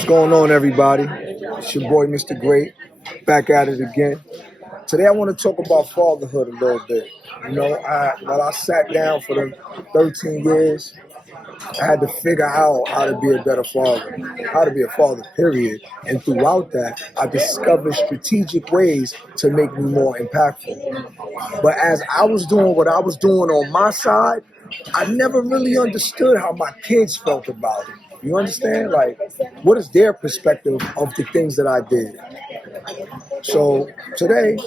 What's going on, everybody? It's your boy, Mr. Great, back at it again. Today, I want to talk about fatherhood a little bit. While I sat down for the 13 years, I had to figure out how to be a better father, how to be a father, period. And throughout that, I discovered strategic ways to make me more impactful. But as I was doing what I was doing on my side, I never really understood how my kids felt about it. You understand? Like, what is their perspective of the things that I did? So today,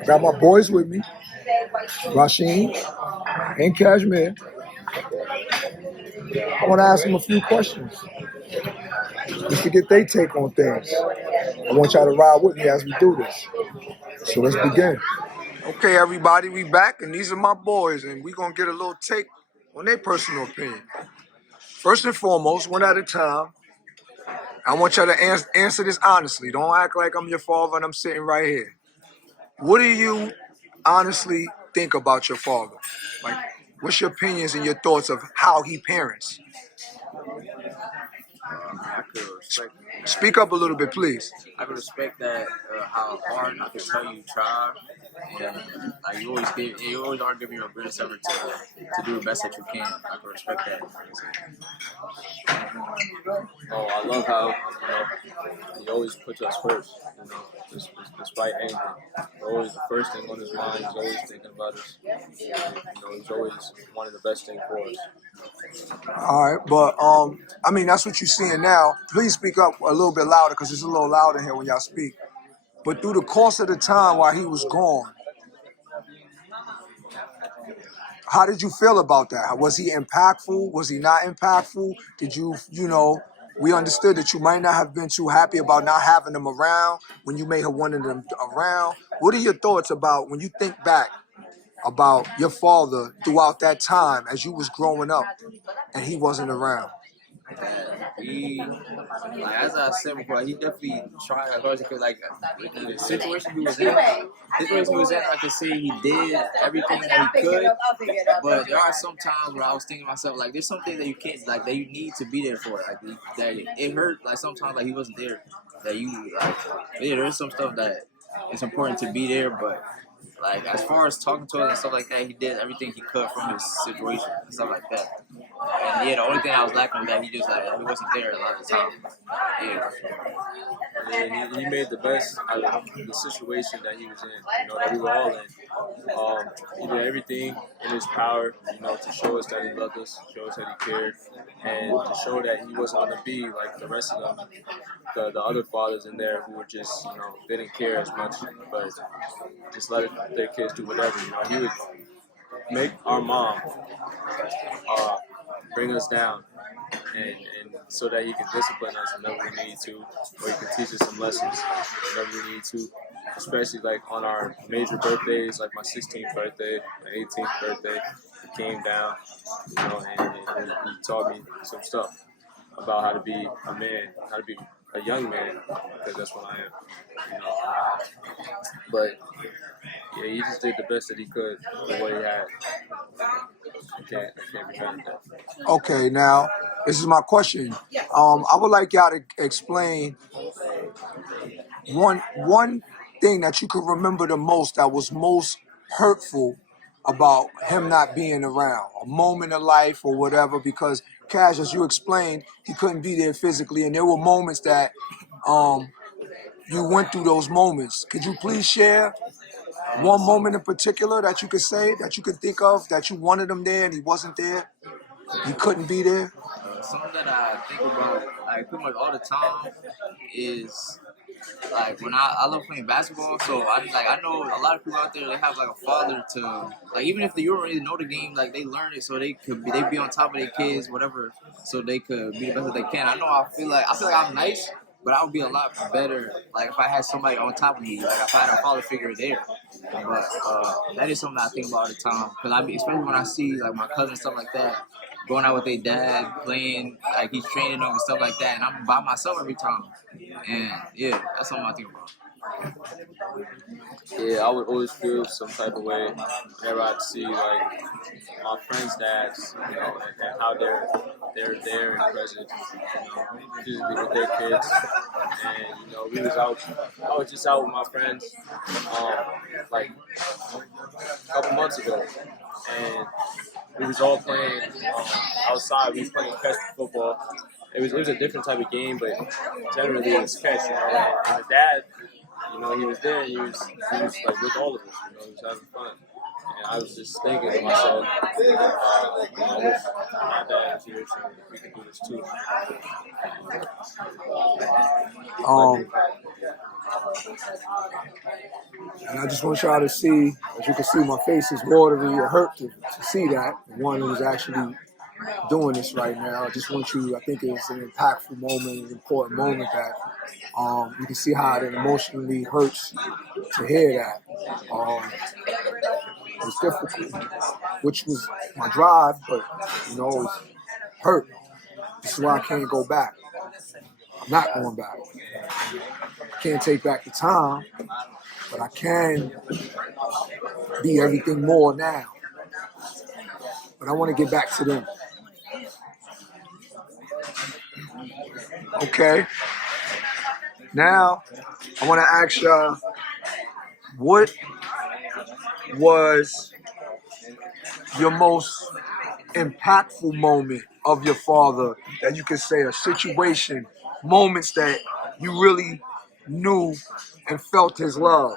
I got my boys with me, Rasheen and Kashmir. I want to ask them a few questions just to get their take on things. I want y'all to ride with me as we do this. So let's begin. Okay, everybody, we back, and these are my boys, and we're going to get a little take on their personal opinion. First and foremost, one at a time, I want y'all to answer this honestly. Don't act like I'm your father and I'm sitting right here. What do you honestly think about your father? Like, what's your opinions and your thoughts of how he parents? I could respect. Speak up a little bit, please. I could respect that how hard I could tell you try, and you always are giving your greatest effort to do the best that you can. I could respect that. Oh, I love how he always puts us first. Despite anything, always the first thing on his mind. He's always thinking about us. He's always wanting the best thing for us. All right, but I mean that's what you're seeing now. Please speak up a little bit louder because it's a little loud in here when y'all speak. But through the course of the time while he was gone, how did you feel about that? Was he impactful? Was he not impactful? Did we understood that you might not have been too happy about not having them around when you may have wanted them around. What are your thoughts about when you think back about your father throughout that time as you was growing up and he wasn't around? As I said before, he definitely tried as hard as he could. Like the situation he was in, I could say he did everything that he could. But there are some times where I was thinking to myself, like, there's something that you can't, like, that you need to be there for. Like that it hurt. Like sometimes, like he wasn't there. That you like, yeah, there's some stuff that it's important to be there, but. Like, as far as talking to us and stuff like that, he did everything he could from his situation and stuff like that. And yeah, the only thing I was lacking was that he wasn't there a lot of the time. Yeah. And he made the best out of the situation that he was in, that we were all in. He did everything in his power, to show us that he loved us, show us that he cared, and to show that he wasn't going to be like the rest of them, the other fathers in there who were just, didn't care as much, but just let their kids do whatever. He would make our mom bring us down, and so that he can discipline us whenever we need to, or he can teach us some lessons whenever we need to, especially like on our major birthdays, like my 16th birthday, my 18th birthday. He came down, and he taught me some stuff about how to be a man, how to be a young man, because that's what I am. But yeah, he just did the best that he could with what he had. I can't be mad at that. Okay, now this is my question. I would like y'all to explain one thing that you could remember the most that was most hurtful about him not being around, a moment of life or whatever, because Cash, as you explained, he couldn't be there physically, and there were moments that you went through those moments. Could you please share one moment in particular that you could say, that you could think of, that you wanted him there and he wasn't there? He couldn't be there? Something that I think about, like, pretty much all the time is, like, when I love playing basketball, so I know a lot of people out there, they have like a father to, like, even if you don't really know the game, like, they learn it so they be on top of their kids, whatever, so they could be the best that they can. I feel like I'm nice, but I would be a lot better, like, if I had somebody on top of me, like if I had a father figure there. But that is something I think about all the time, because especially when I see like my cousin and stuff like that going out with their dad, playing, like he's training them and stuff like that, and I'm by myself every time. And yeah, that's something I think about. Yeah, I would always feel some type of way whenever I'd see like my friends' dads, and how they're there and present, physically with their kids. And we was out. I was just out with my friends, like a couple months ago, and we was all playing outside. We was playing catch football. It was a different type of game, but generally it was catch. And the dad, he was there. He was like with all of us. He was having fun. And I was just thinking to myself, I wish my dad was here so we could do this too. And I just want y'all to see, as you can see, my face is watery. It hurt to see that. One who's actually doing this right now. I just want you, I think it's an impactful moment, an important moment that you can see how it emotionally hurts to hear that. It was difficult, which was my drive, but it was hurt. This is why I can't go back. I'm not going back. I can't take back the time, but I can be everything more now. But I want to get back to them. Okay. Now, I want to ask y'all, what was your most impactful moment of your father that you could say, a situation, moments that you really knew and felt his love?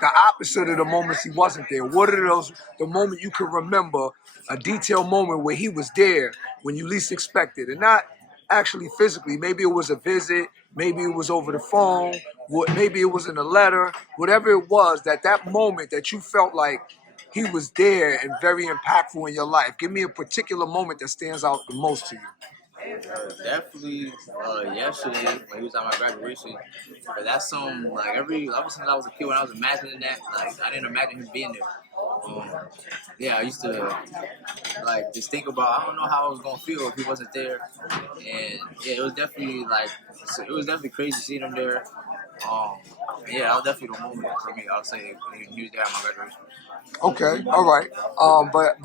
The opposite of the moments he wasn't there. What are the moment you can remember, a detailed moment where he was there when you least expected, and not actually physically? Maybe it was a visit, maybe it was over the phone, maybe it was in a letter, whatever it was, that moment that you felt like he was there and very impactful in your life. Give me a particular moment that stands out the most to you. Definitely yesterday when he was at my graduation. But that's like ever since I was a kid, when I was imagining that, like I didn't imagine him being there. Yeah, I used to like just think about, I don't know how I was gonna feel if he wasn't there. And yeah, it was definitely crazy seeing him there. Yeah, that was definitely the moment for me. I'll say when he was there at my graduation. Okay, all right. But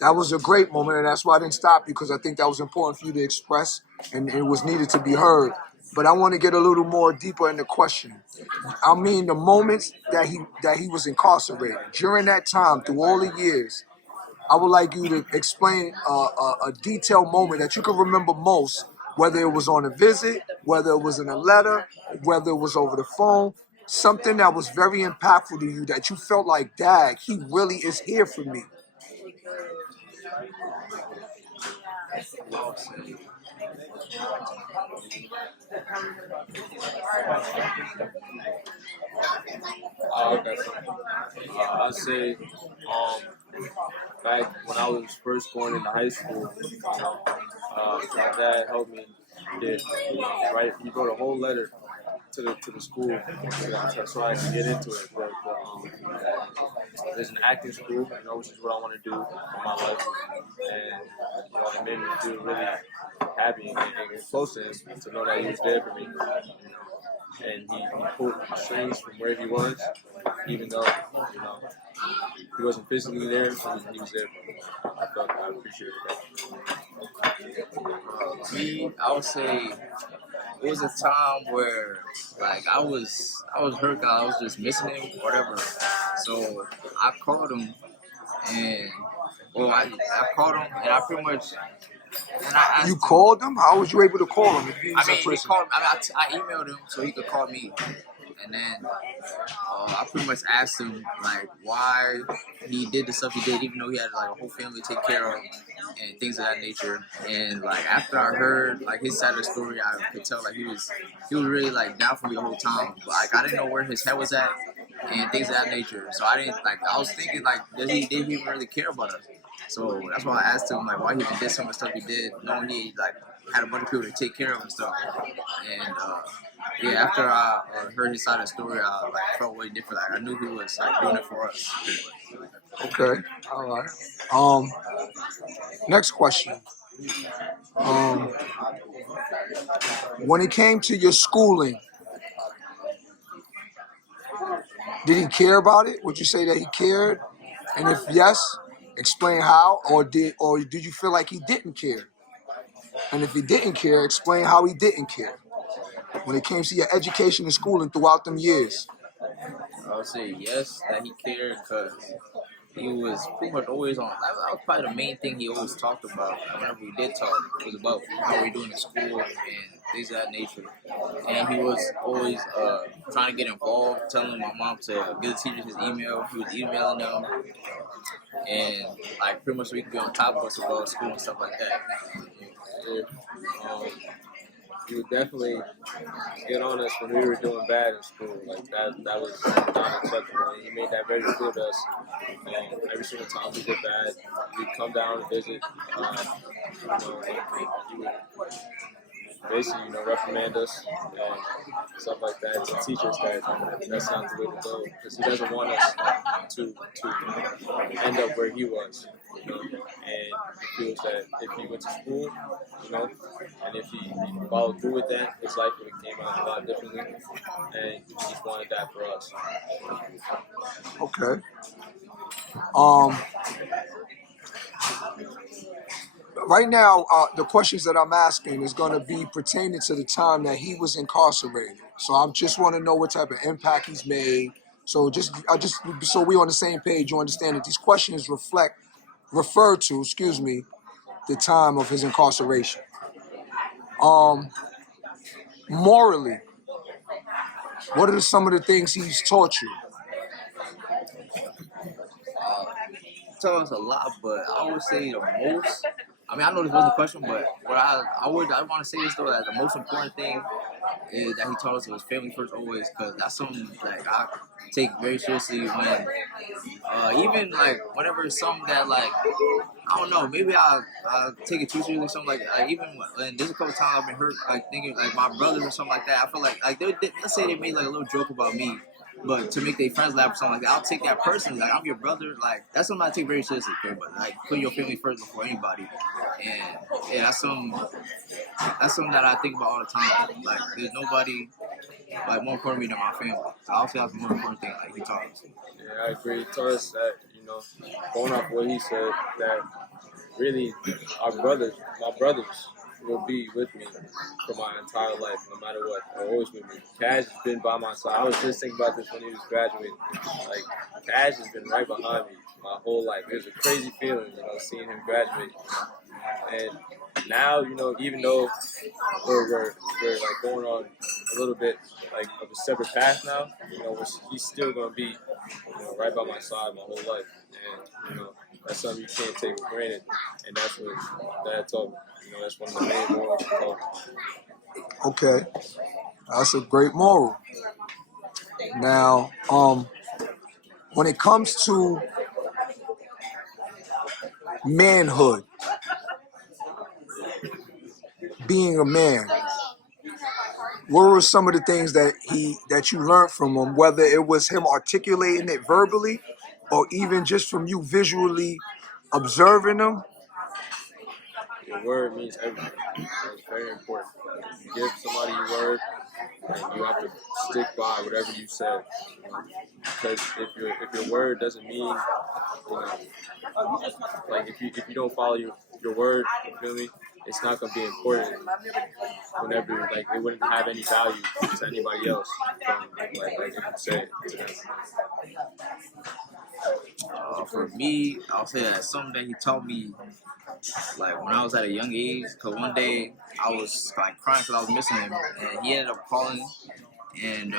that was a great moment, and that's why I didn't stop, because I think that was important for you to express, and it was needed to be heard. But I want to get a little more deeper in the question. I mean, the moments that he was incarcerated during that time, through all the years. I would like you to explain a detailed moment that you can remember most, whether it was on a visit, whether it was in a letter, whether it was over the phone, something that was very impactful to you that you felt like, Dad, he really is here for me. Okay. I'd say back when I was first going into high school, my dad helped me. He wrote a whole letter to the school so I could get into it. But there's an acting school, which is what I want to do in my life, and it made me feel really happy and close to him to know that he was there for me. And he pulled the strings from where he was, even though he wasn't physically there, he was there for me. I appreciated that. Me, I would say it was a time where like I was hurt, 'cause I was just missing him, whatever. So I called him, and I called him, and I pretty much, and I asked You him. called him? How was you able to call him if he was in He prison? called. I emailed him so he could call me, and then I pretty much asked him like why he did the stuff he did, even though he had like a whole family to take care of and things of that nature. And like after I heard like his side of the story, I could tell like he was really like down for me the whole time. But like I didn't know where his head was at and things of that nature. So I was thinking like did he even really care about us? So that's why I asked him like why he even did some of the stuff he did, knowing he like had a bunch of people to take care of and stuff. And yeah, after I heard his side of the story, I felt way different. Like I knew he was like doing it for us. Okay, all right. Next question. When it came to your schooling, Did he care about it? Would you say that he cared? And if yes, explain how. Or did you feel like he didn't care? And if he didn't care, explain how he didn't care when it came to your education and schooling throughout them years. I would say yes, that he cared because he was pretty much always on. That was probably the main thing he always talked about whenever we did talk. Was about how we're doing in school and things of that nature. And he was always trying to get involved, telling my mom to give the teachers his email. He was emailing them, and like pretty much we could be on top of us about school and stuff like that. Yeah. He would definitely get on us when we were doing bad in school. Like that was not acceptable. And he made that very clear to us. Every single time we did bad, he'd come down and visit. He would basically, reprimand us and stuff like that to teach us that that's not the way to go, because he doesn't want us to end up where he was, and he feels that if he went to school, and if he followed through with that, his life would have came out a lot differently, and he just wanted that for us. Okay. Right now, the questions that I'm asking is going to be pertaining to the time that he was incarcerated. So I just want to know what type of impact he's made. So so we on the same page, you understand that these questions refer to, the time of his incarceration. Morally, what are some of the things he's taught you? Tell us a lot, but I would say the most. I mean, I know this wasn't a question, but what I want to say this though, that the most important thing is that he taught us was family first always, because that's something like I take very seriously when even like whenever it's something that like I don't know, maybe I take it too seriously or something like even when there's a couple times I've been hurt like thinking like my brothers or something like that. I feel like let's say they made like a little joke about me, but to make their friends laugh or something like that, I'll take that personally. Like I'm your brother, like that's something I take very seriously, but like put your family first before anybody, and yeah, that's something that I think about all the time. Like there's nobody like more important to me than my family. So I'll say that's the most important thing like he taught us. Yeah, I agree. He taught us that, going off what he said, that really my brothers will be with me for my entire life, no matter what. They're always with me. Cash has been by my side. I was just thinking about this when he was graduating. Like, Cash has been right behind me my whole life. It was a crazy feeling, seeing him graduate. And now, even though we're like going on a little bit like of a separate path now, he's still gonna be, right by my side my whole life, and that's something you can't take for granted, and that's what Dad taught me. That's one of the main morals he taught me. Okay, that's a great moral. Now, when it comes to manhood, being a man, what were some of the things that you learned from him, whether it was him articulating it verbally or even just from you visually observing him? Your word means everything. It's very important. You give somebody your word, and you have to stick by whatever you said. Because if your word doesn't mean, like if you don't follow your word, you feel me? It's not gonna be important whenever like it wouldn't have any value to anybody else from like if you say it to them. For me, I'll say that something that he taught me, like when I was at a young age. Cause one day I was like crying because I was missing him, and he ended up calling, and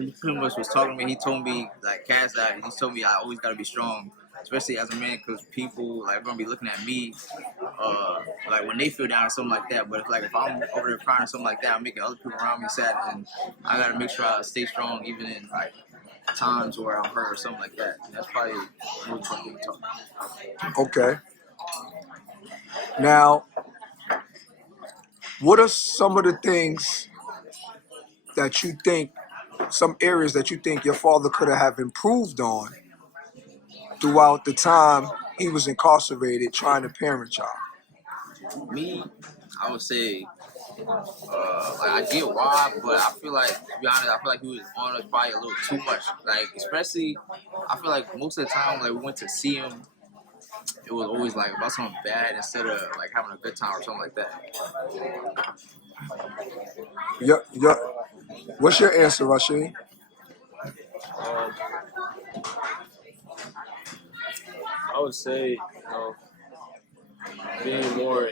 he pretty much was talking to me. He told me like Cass that he told me I always gotta be strong, especially as a man, because people like are gonna be looking at me, like when they feel down or something like that. But if I'm over there crying or something like that, I'm making other people around me sad, and I gotta make sure I stay strong even in like times where I'm hurt or something like that. And that's probably really something to talk about. Okay. Now, what are some of the things that you think, some areas that you think your father could have improved on throughout the time he was incarcerated trying to parent y'all? Me, I would say Like I get why, but I feel like, to be honest, I feel like he was on us probably a little too much. Like especially, I feel like most of the time, like we went to see him, it was always like about something bad instead of like having a good time or something like that. Yeah. What's your answer, Rashid? Um, I would say, being more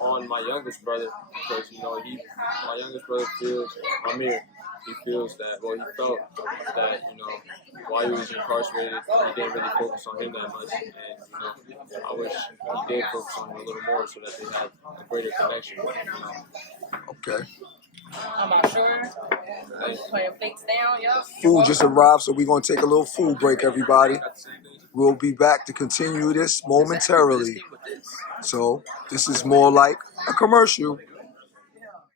on my youngest brother because my youngest brother feels Amir. He feels that he felt that while he was incarcerated, he didn't really focus on him that much, and I wish he did focus on him a little more so that they have a greater connection. Okay. I'm not sure. I'm putting plates down, yup. Food just arrived, so we're going to take a little food break, everybody. We'll be back to continue this momentarily. So this is more like a commercial.